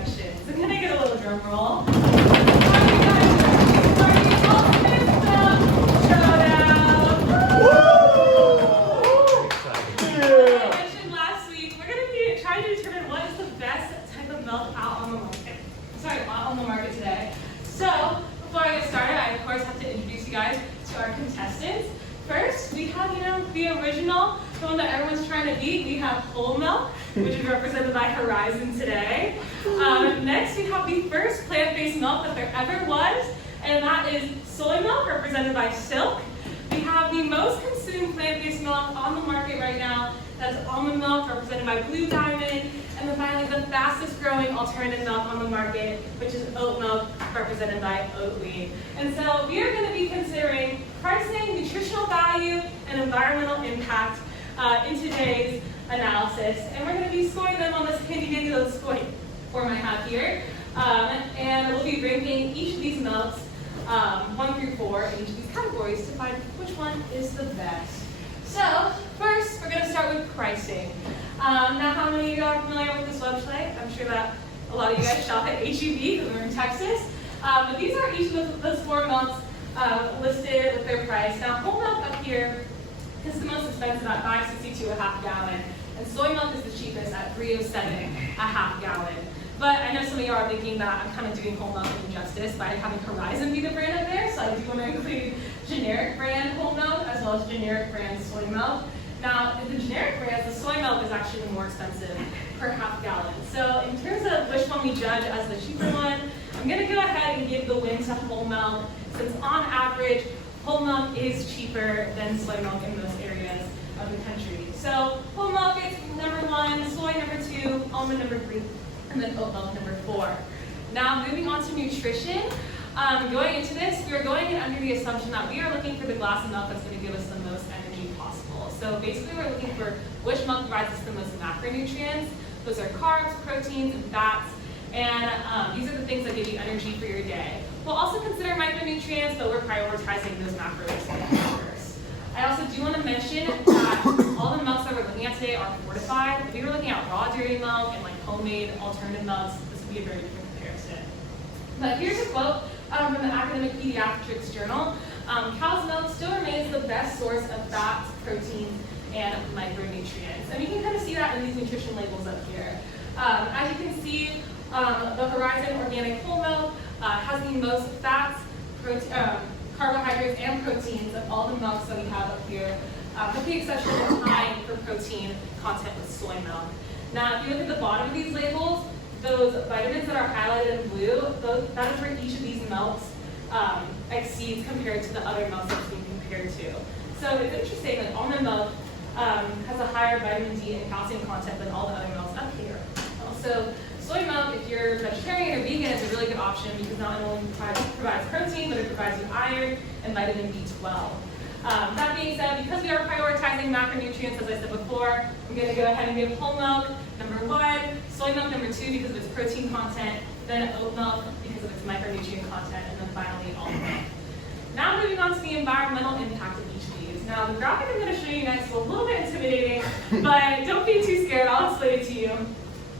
introductions. I'm gonna get a little drum roll. How are you guys doing? Shout out! I mentioned last week, we're gonna be trying to determine what is the best type of milk out on the market. On the market today. So, before I get started, I of course have to introduce you guys to our contestants. First, we have, the original, the one that everyone's trying to beat. We have whole milk, which is represented by Horizon today. Next, we have the first plant-based milk that there ever was, and that is soy milk, represented by Silk. We have the most consumed plant-based milk on the market right now. That's almond milk, represented by Blue Diamond. And then finally, the fastest growing alternative milk on the market, which is oat milk, represented by Oatly. And so we are going to be considering pricing, nutritional value, and environmental impact in today's analysis. And we're going to be scoring them on this handy-dandy little scoring form I have here. And we'll be ranking each of these milks 1 through 4 in each of these categories to find which one is the best. So first, we're going to start with pricing. Now, how many of you are familiar with this website? I'm sure that a lot of you guys shop at HEB because we're in Texas. But these are each of those 4 milks listed with their price. Now, whole milk up here is the most expensive at $5.62 a half gallon, and soy milk is the cheapest at $3.07 a half gallon. But I know some of you are thinking that I'm kind of doing whole milk injustice by having Horizon be the brand up there, so I do want to include generic brand whole milk as well as generic brand soy milk. Now, in the generic brands, the soy milk is actually more expensive per half gallon. So in terms of which one we judge as the cheaper one, I'm going to go ahead and give the win to whole milk, since on average, whole milk is cheaper than soy milk in most areas of the country. So whole milk is number 1, soy number 2, almond number 3, and then oat milk number 4. Now, moving on to nutrition. Going into this, we are going in under the assumption that we are looking for the glass of milk that's going to give us the most energy possible. So basically, we're looking for which milk provides us the most macronutrients. Those are carbs, proteins, and fats. And these are the things that give you energy for your day. We'll also consider micronutrients, but we're prioritizing those macros first. I also do want to mention that all the milks that we're looking at today are fortified. If we were looking at raw dairy milk and like homemade alternative milks, this would be a very different comparison. But here's a quote from the Academic Pediatrics Journal. Cow's milk still remains the best source of fats, proteins, and micronutrients. And you can kind of see that in these nutrition labels up here. As you can see, the Horizon Organic Whole Milk has the most fats, carbohydrates, and proteins of all the milks that we have up here, with the exception of high for protein content with soy milk. Now, if you look at the bottom of these labels, those vitamins that are highlighted in blue, that is where each of these milks exceeds compared to the other milks that it's being compared to. So it's interesting that almond milk has a higher vitamin D and calcium content than all the other milks up here. Also, soy milk, if you're vegetarian or vegan, is a really good option because not only provides protein, but it provides you iron and vitamin B12. That being said, because we are prioritizing macronutrients, as I said before, I'm going to go ahead and give whole milk number 1, soy milk number 2 because of its protein content, then oat milk because of its micronutrient content, and then finally almond milk. Now moving on to the environmental impact of each of these. Now the graphic I'm going to show you next is a little bit intimidating, but don't be too scared, I'll explain it to you.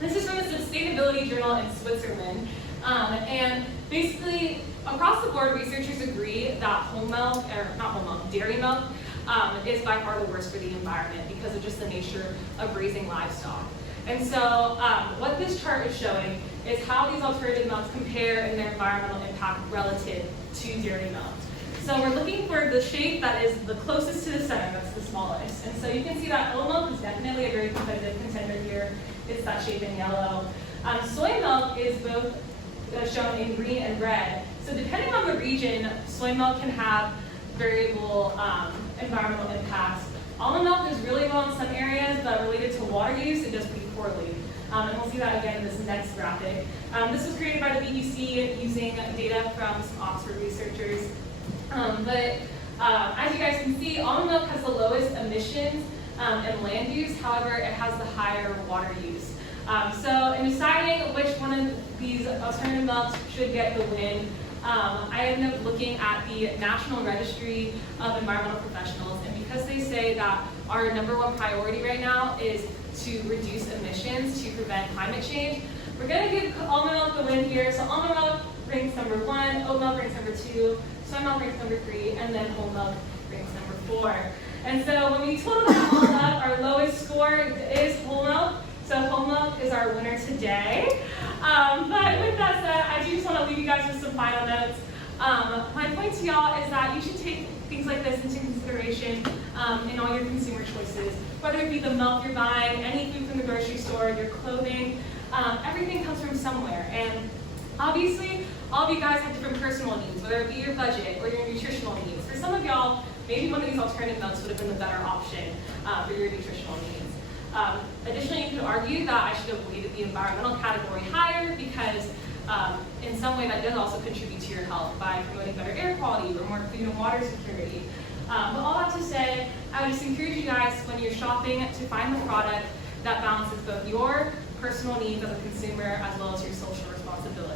This is from the Sustainability Journal in Switzerland, and basically across the board, researchers agree that dairy milk is by far the worst for the environment because of just the nature of raising livestock. And so what this chart is showing is how these alternative milks compare in their environmental impact relative to dairy milk. So we're looking for the shape that is the closest to the center, that's the smallest. And so you can see that oat milk is definitely a very competitive contender here. It's that shape in yellow. Soy milk is both shown in green and red. So depending on the region, soy milk can have variable environmental impacts. Almond milk is really well in some areas, but related to water use, it does pretty poorly. And we'll see that again in this next graphic. This was created by the BBC using data from some Oxford researchers. As you guys can see, almond milk has the lowest emissions and land use. However, it has the higher water use. So in deciding which one of these alternative milks should get the win, I ended up looking at the National Registry of Environmental Professionals, and because they say that our #1 priority right now is to reduce emissions to prevent climate change, We're going to give almond milk the win here. So almond milk ranks number 1, oat milk ranks number 2, soy milk ranks number 3, and then whole milk ranks number 4. And so when we total that all up, our lowest score is whole milk. So whole milk is our winner today. But with that said, I do just want to leave you guys with some final notes. My point to y'all is that you should take things like this into consideration in all your consumer choices. Whether it be the milk you're buying, any food from the grocery store, your clothing, everything comes from somewhere. And obviously, all of you guys have different personal needs, whether it be your budget or your nutritional needs. For some of y'all, maybe one of these alternative milks would have been the better option for your nutritional needs. Additionally, you could argue that I should have weighted the environmental category higher because in some way that does also contribute to your health by promoting better air quality or more food and water security. But all that to say, I would just encourage you guys when you're shopping to find the product that balances both your personal needs as a consumer as well as your social responsibility.